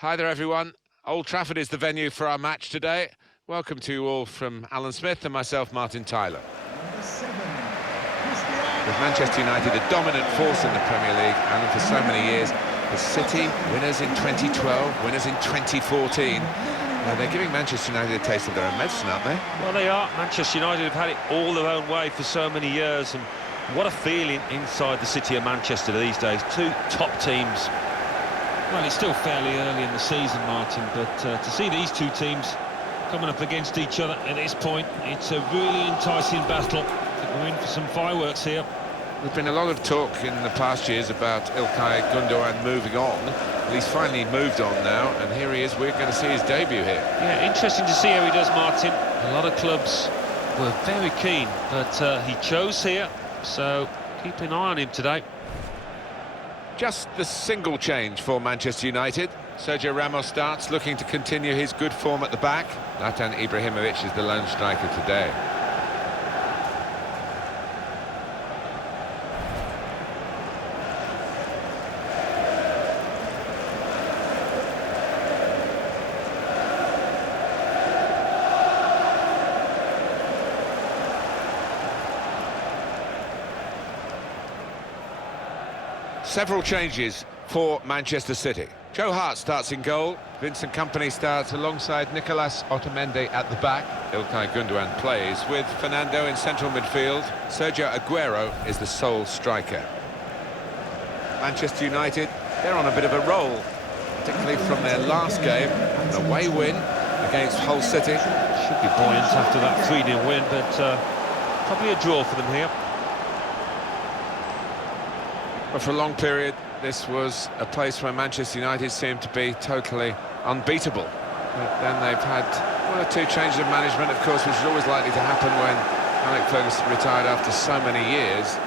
Hi there, everyone. Old Trafford is the venue for our match today. Welcome to you all from Alan Smith and myself, Martin Tyler. With Manchester United a dominant force in the Premier League, and for so many years, the City, winners in 2012, winners in 2014. They're giving Manchester United a taste of their own medicine, aren't they? Well, they are. Manchester United have had it all their own way for so many years, and what a feeling inside the city of Manchester these days. Two top teams. Well, it's still fairly early in the season, Martin, but to see these two teams coming up against each other at this point, it's a really enticing battle. I think we're in for some fireworks here. There's been a lot of talk in the past years about İlkay Gündoğan moving on. Well, he's finally moved on now, and here he is. We're going to see his debut here. Yeah, interesting to see how he does, Martin. A lot of clubs were very keen, but he chose here, so keep an eye on him today. Just the single change for Manchester United. Sergio Ramos starts, looking to continue his good form at the back. Zlatan Ibrahimovic is the lone striker today. Several changes for Manchester City. Joe Hart starts in goal. Vincent Kompany starts alongside Nicolas Otamendi at the back. İlkay Gündoğan plays with Fernando in central midfield. Sergio Aguero is the sole striker. Manchester United, they're on a bit of a roll, particularly from their last game, an away win against Hull City. Should be buoyant after that 3-0 win, but probably a draw for them here. But for a long period, this was a place where Manchester United seemed to be totally unbeatable. But then they've had one or two changes of management, of course, which is always likely to happen when Alex Ferguson retired after so many years.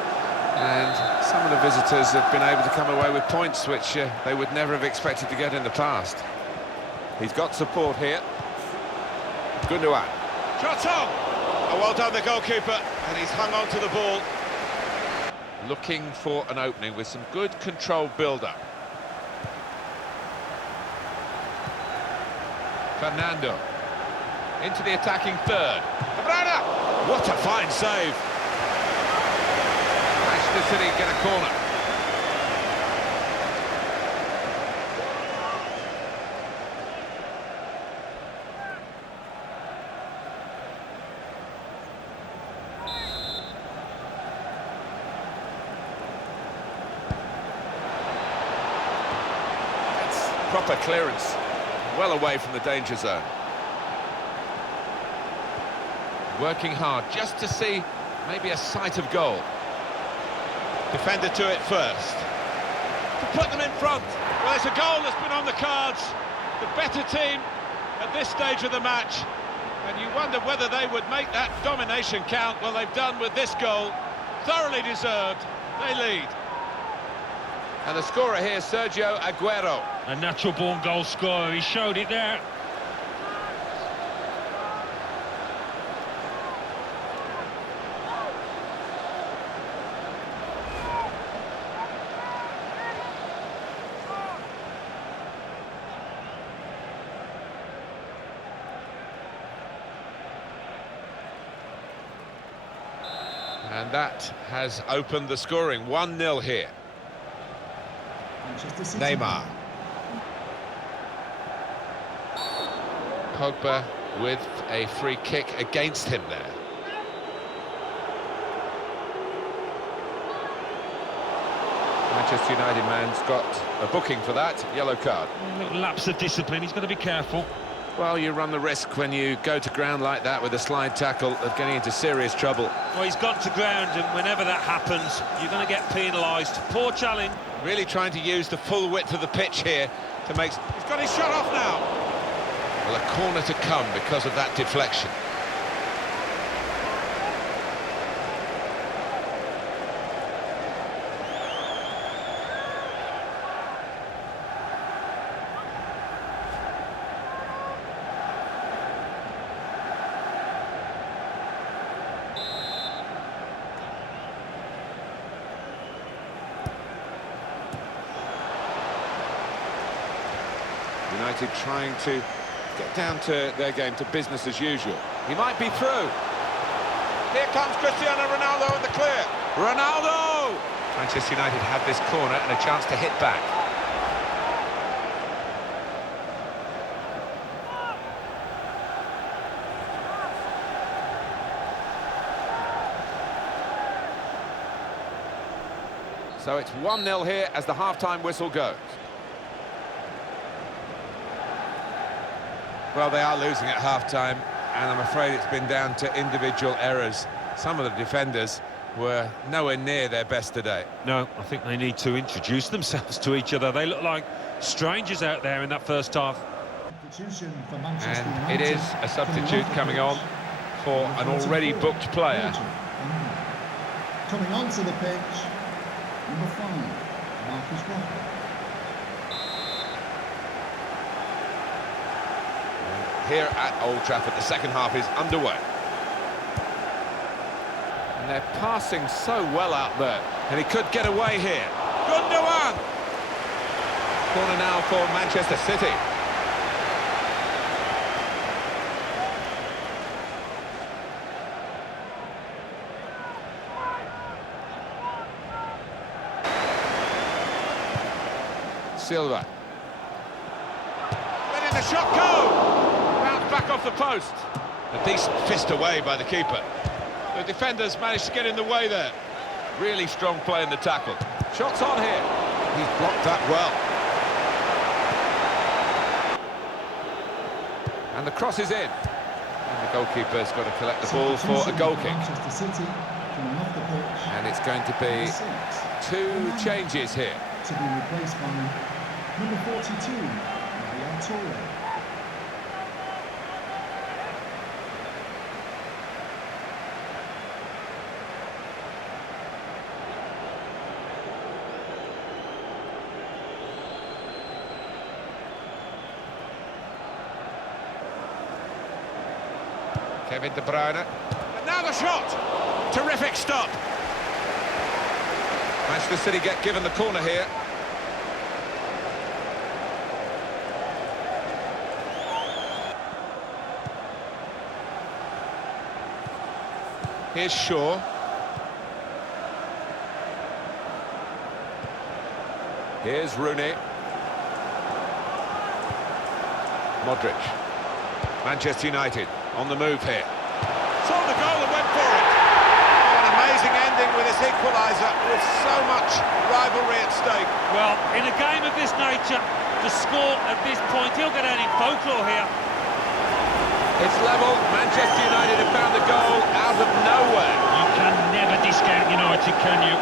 And some of the visitors have been able to come away with points which they would never have expected to get in the past. He's got support here. Gündoğan. Shot on! Oh, well done, the goalkeeper, and he's hung on to the ball. Looking for an opening with some good controlled build-up. Fernando into the attacking third. Cabrera! What a fine save! Manchester City get a corner. Proper clearance, well away from the danger zone. Working hard just to see maybe a sight of goal. Defender to it first. To put them in front. Well, it's a goal that's been on the cards. The better team at this stage of the match. And you wonder whether they would make that domination count. Well, they've done with this goal. Thoroughly deserved. They lead. And the scorer here, Sergio Aguero. A natural-born goal scorer, he showed it there. And that has opened the scoring. 1-0 here. Neymar. Pogba with a free kick against him there. Manchester United man's got a booking for that, yellow card. A little lapse of discipline, he's got to be careful. Well, you run the risk when you go to ground like that with a slide tackle of getting into serious trouble. Well, he's gone to ground, and whenever that happens, you're going to get penalised. Poor challenge. Really trying to use the full width of the pitch here to make... He's got his shot off now! Well, a corner to come because of that deflection. United trying to get down to their game, to business as usual. He might be through. Here comes Cristiano Ronaldo in the clear. Ronaldo! Manchester United have this corner and a chance to hit back. So it's 1-0 here as the half-time whistle goes. Well, they are losing at half-time, and I'm afraid it's been down to individual errors. Some of the defenders were nowhere near their best today. No, I think they need to introduce themselves to each other. They look like strangers out there in that first half. And it is a substitute coming on for an already booked player. Coming onto the pitch, number 5, Marcus Rashford. Here at Old Trafford, the second half is underway. And they're passing so well out there. And he could get away here. Gundogan! Corner now for Manchester City. Silva. Letting the shot go! Bounce back off the post. A decent fist away by the keeper. The defenders managed to get in the way there. Really strong play in the tackle. Shots on here. He's blocked that well. And the cross is in. And the goalkeeper's got to collect the ball for a goal kick. And it's going to be 2 changes here. To be replaced by number 42, Yaya Toure. Kevin De Bruyne. And now the shot! Terrific stop! Manchester City get given the corner here. Here's Shaw. Here's Rooney. Modric. Manchester United on the move here. Saw the goal and went for it. Oh, an amazing ending with this equaliser with so much rivalry at stake. Well, in a game of this nature, the score at this point, he'll get out in folklore here. It's level. Manchester United have found the goal out of nowhere. You can never discount United, can you?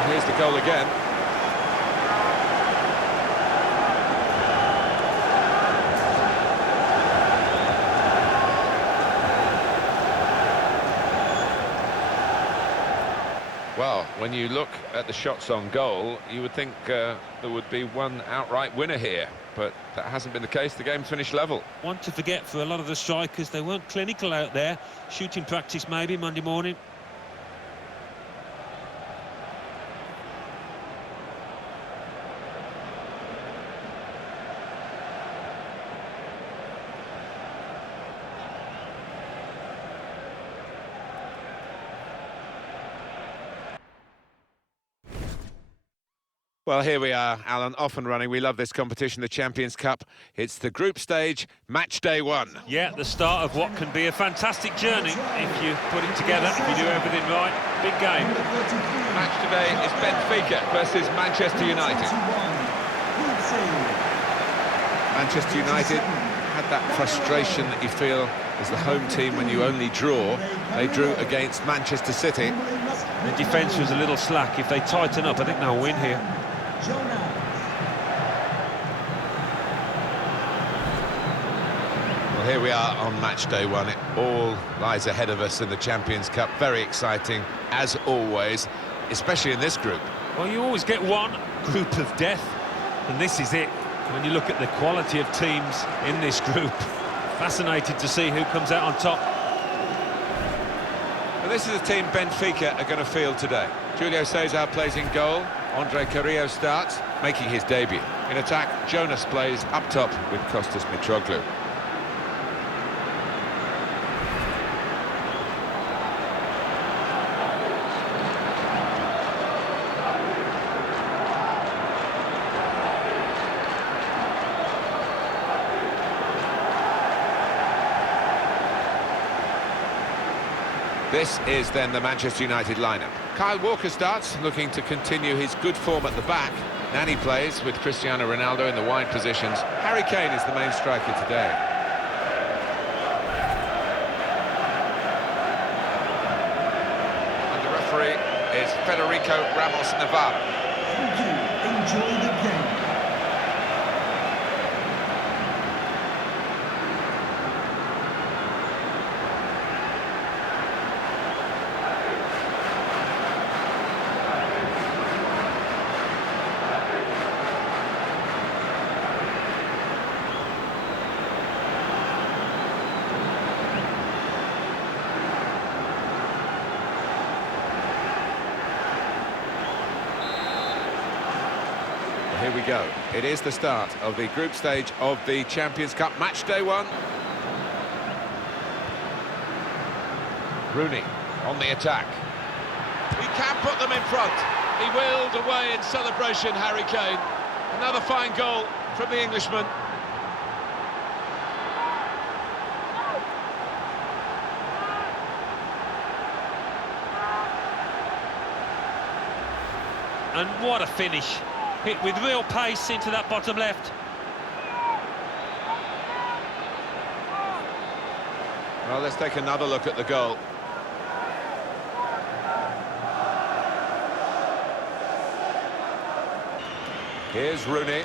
And here's the goal again. Well, when you look at the shots on goal, you would think there would be one outright winner here, but that hasn't been the case. The game's finished level. One to forget for a lot of the strikers. They weren't clinical out there. Shooting practice maybe Monday morning. Well, here we are, Alan, off and running. We love this competition, the Champions Cup. It's the group stage, match day 1. Yeah, the start of what can be a fantastic journey if you put it together, if you do everything right. Big game. The match today is Benfica versus Manchester United. Manchester United had that frustration that you feel as the home team when you only draw. They drew against Manchester City. The defence was a little slack. If they tighten up, I think they'll win here. Well, here we are on match day 1. It all lies ahead of us in the Champions Cup. Very exciting, as always, especially in this group. Well, you always get one group of death, and this is it. When you look at the quality of teams in this group, fascinated to see who comes out on top. Well, this is a team Benfica are going to field today. Julio Cesar plays in goal. Andre Carrillo starts, making his debut. In attack, Jonas plays up top with Kostas Mitroglou. This is then the Manchester United lineup. Kyle Walker starts, looking to continue his good form at the back. Nani plays with Cristiano Ronaldo in the wide positions. Harry Kane is the main striker today. And the referee is Federico Ramos Navarro. Thank you. Enjoy the game. Here we go. It is the start of the group stage of the Champions Cup match day 1. Rooney on the attack. He can put them in front. He wheeled away in celebration, Harry Kane. Another fine goal from the Englishman. And what a finish. Hit with real pace into that bottom left. Well, let's take another look at the goal. Here's Rooney.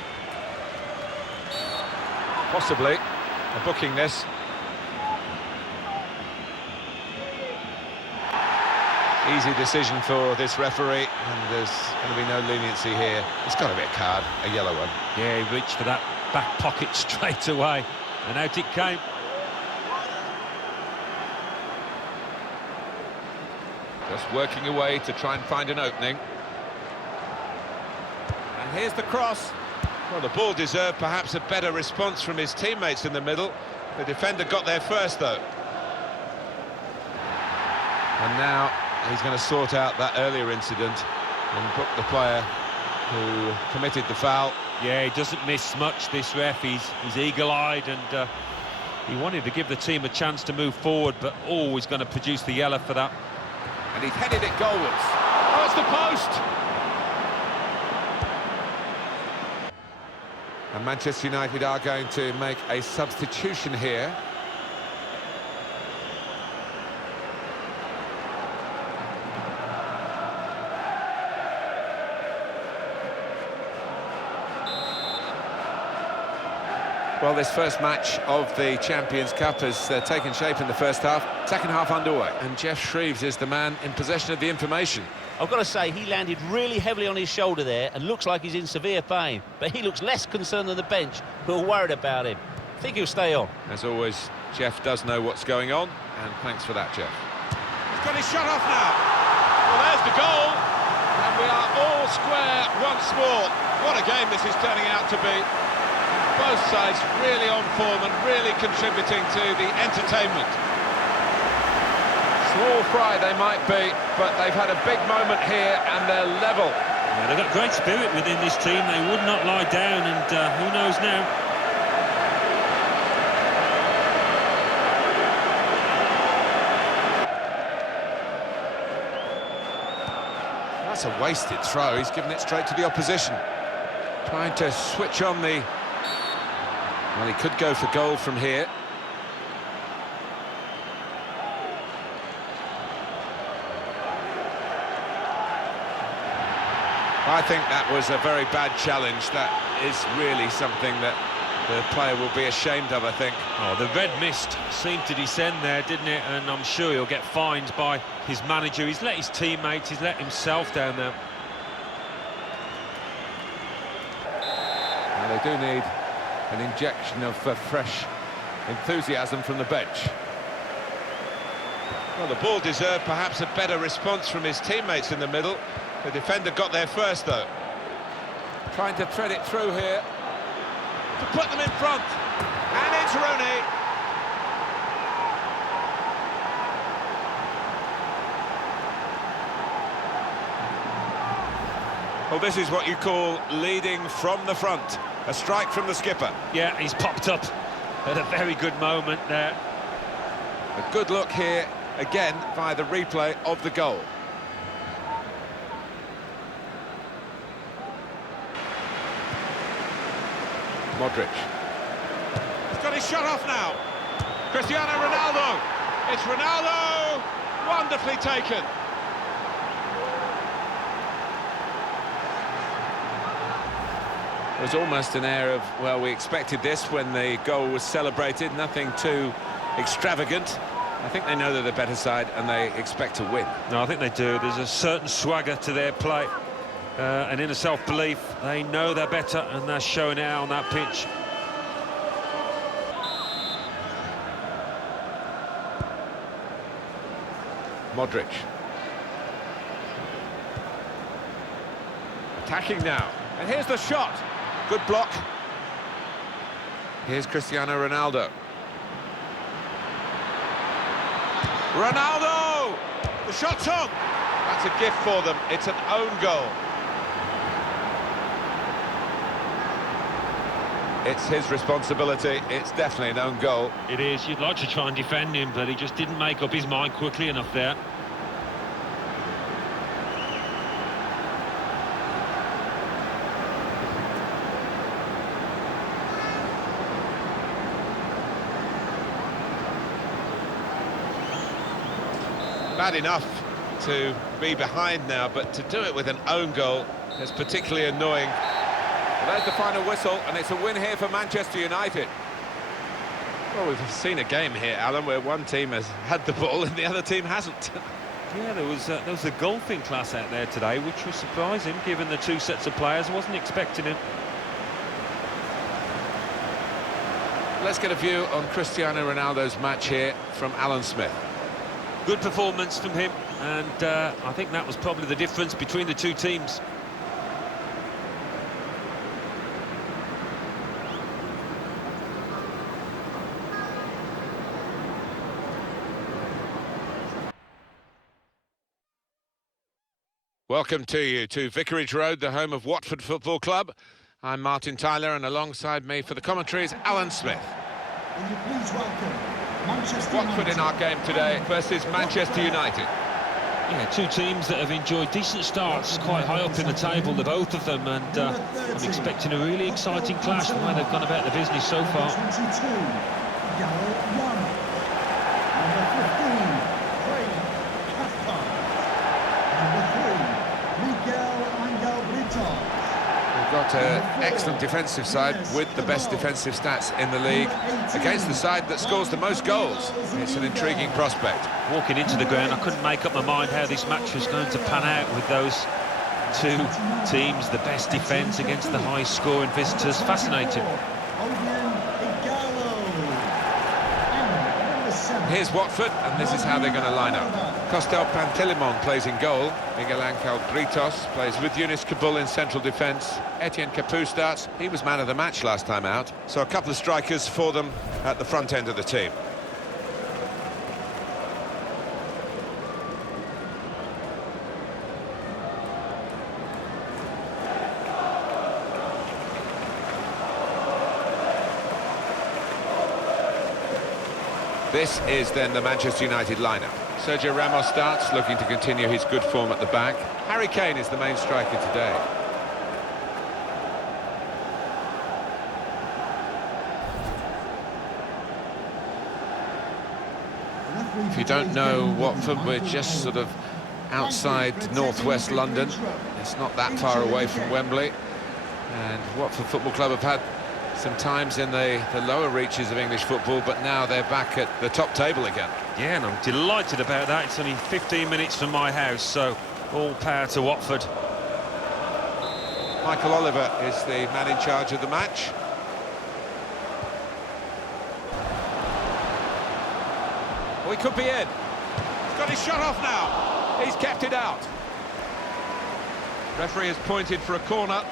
Possibly a booking this. Easy decision for this referee, and there's going to be no leniency here. It's got to be a card, a yellow one. Yeah, he reached for that back pocket straight away, and out it came. Just working away to try and find an opening. And here's the cross. Well, the ball deserved perhaps a better response from his teammates in the middle. The defender got there first, though. And now he's going to sort out that earlier incident and book the player who committed the foul. Yeah, he doesn't miss much, this ref. He's eagle-eyed, and he wanted to give the team a chance to move forward, but always going to produce the yellow for that. And he's headed it goalwards. Oh, it's the post! And Manchester United are going to make a substitution here. Well, this first match of the Champions Cup has taken shape in the first half. Second half underway. And Jeff Shreves is the man in possession of the information. I've got to say, he landed really heavily on his shoulder there and looks like he's in severe pain. But he looks less concerned than the bench, who are worried about him. I think he'll stay on. As always, Jeff does know what's going on, and thanks for that, Jeff. He's got his shot off now. Well, there's the goal. And we are all square once more. What a game this is turning out to be. Both sides really on form and really contributing to the entertainment. Small fry they might be, but they've had a big moment here and they're level. Yeah, they've got great spirit within this team. They would not lie down, and who knows now? That's a wasted throw. He's given it straight to the opposition. Trying to switch on the... Well, he could go for goal from here. I think that was a very bad challenge. That is really something that the player will be ashamed of, I think. Oh, the red mist seemed to descend there, didn't it? And I'm sure he'll get fined by his manager. He's let his teammates, he's let himself down there. Well, they do need an injection of fresh enthusiasm from the bench. Well, the ball deserved perhaps a better response from his teammates in the middle. The defender got there first, though. Trying to thread it through here to put them in front. And it's Rooney. Well, this is what you call leading from the front. A strike from the skipper. Yeah, he's popped up at a very good moment there. A good look here, again, via the replay of the goal. Modric. He's got his shot off now. Cristiano Ronaldo. It's Ronaldo. Wonderfully taken. There was almost an air of, well, we expected this when the goal was celebrated. Nothing too extravagant. I think they know they're the better side and they expect to win. No, I think they do. There's a certain swagger to their play. An inner self-belief. They know they're better and they're showing it out on that pitch. Modric. Attacking now. And here's the shot. Good block. Here's Cristiano Ronaldo. Ronaldo! The shot's on! That's a gift for them. It's an own goal. It's his responsibility. It's definitely an own goal. It is. You'd like to try and defend him, but he just didn't make up his mind quickly enough there. Bad enough to be behind now, but to do it with an own goal is particularly annoying. Well, there's the final whistle, and it's a win here for Manchester United. Well, we've seen a game here, Alan, where one team has had the ball and the other team hasn't. Yeah, there was a golfing class out there today, which was surprising, given the two sets of players. I wasn't expecting it. Let's get a view on Cristiano Ronaldo's match here from Alan Smith. Good performance from him, and I think that was probably the difference between the two teams. Welcome to you to Vicarage Road, the home of Watford Football Club. I'm Martin Tyler, and alongside me for the commentary is Alan Smith. Will you please welcome Manchester Watford in our game today versus Manchester United. Yeah, two teams that have enjoyed decent starts, quite high up in the table, the both of them, and I'm expecting a really exciting clash the way they've gone about the business so far. 22, Gallo 1. Number 15, Craig Cathcart. Number 3, Miguel Angel Brito. We've got an excellent defensive side with the best defensive stats in the league against the side that scores the most goals. It's an intriguing prospect. Walking into the ground, I couldn't make up my mind how this match was going to pan out with those two teams, the best defence against the high-scoring visitors. Fascinating. Here's Watford, and this is how they're going to line up. Costel Pantelimon plays in goal. Miguel Angel Britos plays with Younes Kaboul in central defence. Etienne Capoue starts. He was man of the match last time out. So a couple of strikers for them at the front end of the team. This is then the Manchester United lineup. Sergio Ramos starts, looking to continue his good form at the back. Harry Kane is the main striker today. If you don't know Watford, we're just sort of outside northwest London. It's not that far away from Wembley. And Watford Football Club have had some times in the lower reaches of English football, but now they're back at the top table again. Yeah, and I'm delighted about that. It's only 15 minutes from my house, so all power to Watford. Michael Oliver is the man in charge of the match. Well, he could be in. He's got his shot off now. He's kept it out. Referee has pointed for a corner.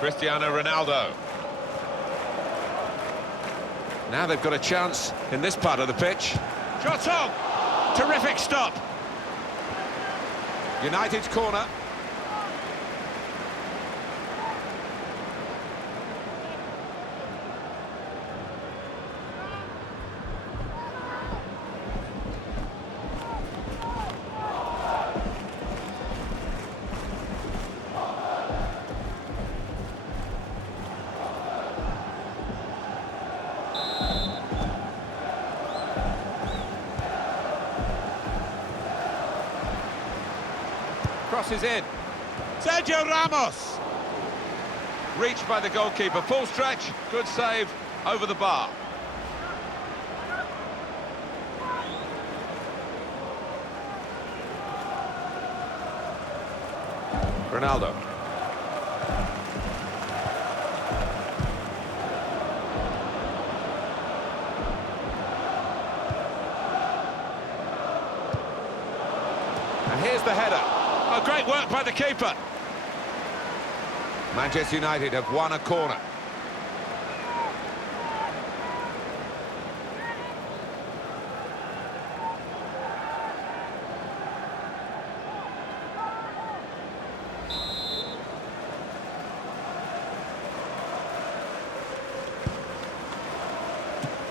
Cristiano Ronaldo. Now they've got a chance in this part of the pitch. Shot on! Terrific stop. United's corner. Crosses in. Sergio Ramos. Reached by the goalkeeper. Full stretch. Good save over the bar. Ronaldo. And here's the header. Oh, great work by the keeper. Manchester United have won a corner.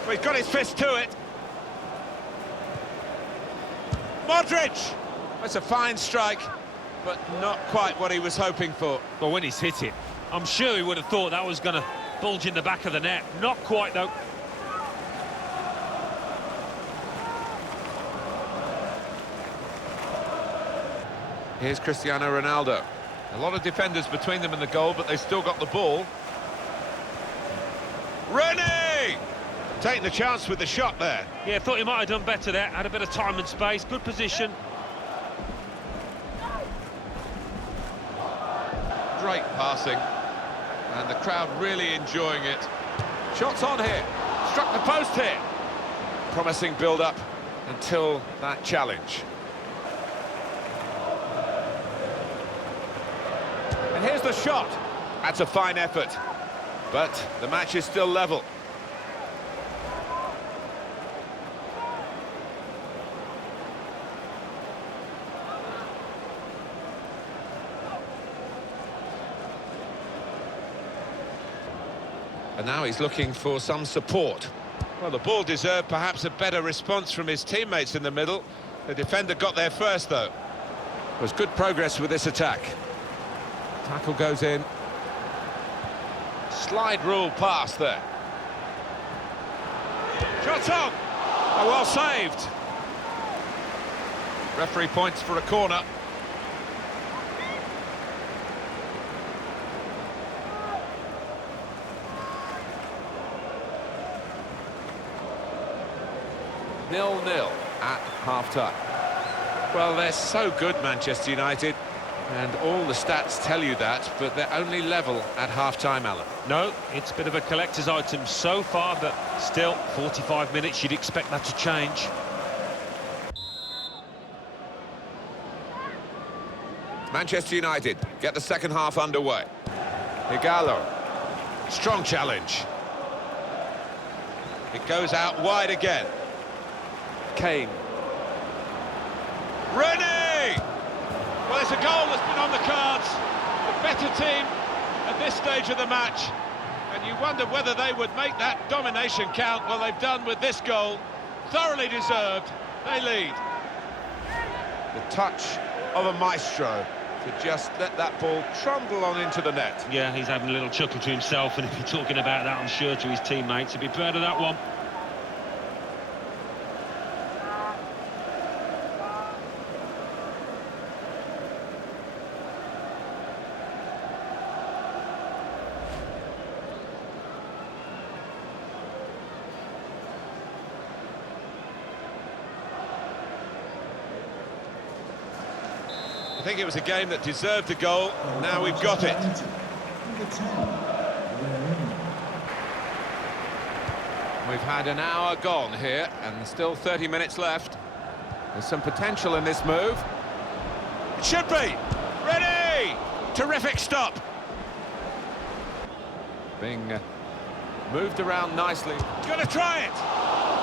Well, he's got his fist to it. Modric! That's a fine strike, but not quite what he was hoping for. Well, when he's hit it, I'm sure he would have thought that was going to bulge in the back of the net. Not quite, though. Here's Cristiano Ronaldo. A lot of defenders between them and the goal, but they've still got the ball. Rooney! Taking the chance with the shot there. Yeah, thought he might have done better there. Had a bit of time and space. Good position. Great passing, and the crowd really enjoying it. Shots on here, struck the post here. Promising build-up until that challenge. And here's the shot. That's a fine effort, but the match is still level. And now he's looking for some support. Well, the ball deserved perhaps a better response from his teammates in the middle. The defender got there first, though. It was good progress with this attack. Tackle goes in. Slide rule pass there. Shot on! Oh, well saved. Referee points for a corner. Nil-nil at half-time. Well, they're so good, Manchester United, and all the stats tell you that, but they're only level at half-time, Alan. No, it's a bit of a collector's item so far, but still, 45 minutes, you'd expect that to change. Manchester United get the second half underway. Igalo. Strong challenge. It goes out wide again. Kane. Rooney! Well, it's a goal that's been on the cards. The better team at this stage of the match. And you wonder whether they would make that domination count. Well, they've done with this goal. Thoroughly deserved. They lead. The touch of a maestro to just let that ball trundle on into the net. Yeah, he's having a little chuckle to himself, and if you're talking about that, I'm sure to his teammates, he'd be proud of that one. I think it was a game that deserved a goal. Now we've got it. We've had an hour gone here and still 30 minutes left. There's some potential in this move. It should be. Ready! Terrific stop. being moved around nicely. Gonna try it!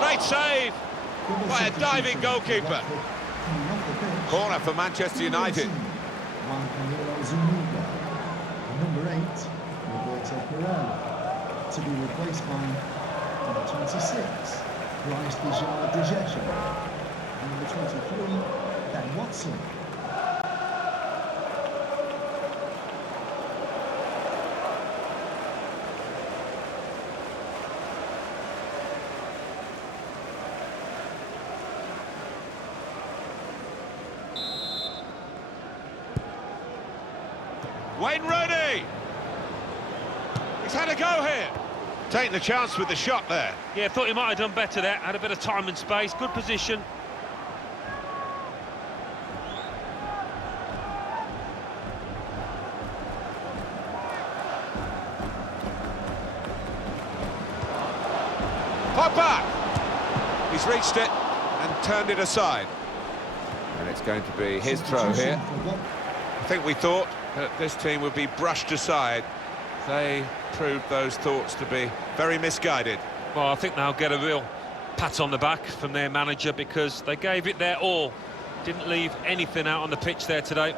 Great save by a diving goalkeeper. Corner for Manchester United. Number 8, Roberto Pereira, to be replaced by number 26, Bryce Dejeja, and number 23, Ben Watson. Wayne Rooney! He's had a go here. Taking the chance with the shot there. Yeah, thought he might have done better there. Had a bit of time and space, good position. Pogba! He's reached it and turned it aside. And it's going to be his throw here. I think we thought that this team would be brushed aside. They proved those thoughts to be very misguided. Well, I think they'll get a real pat on the back from their manager because they gave it their all. Didn't leave anything out on the pitch there today.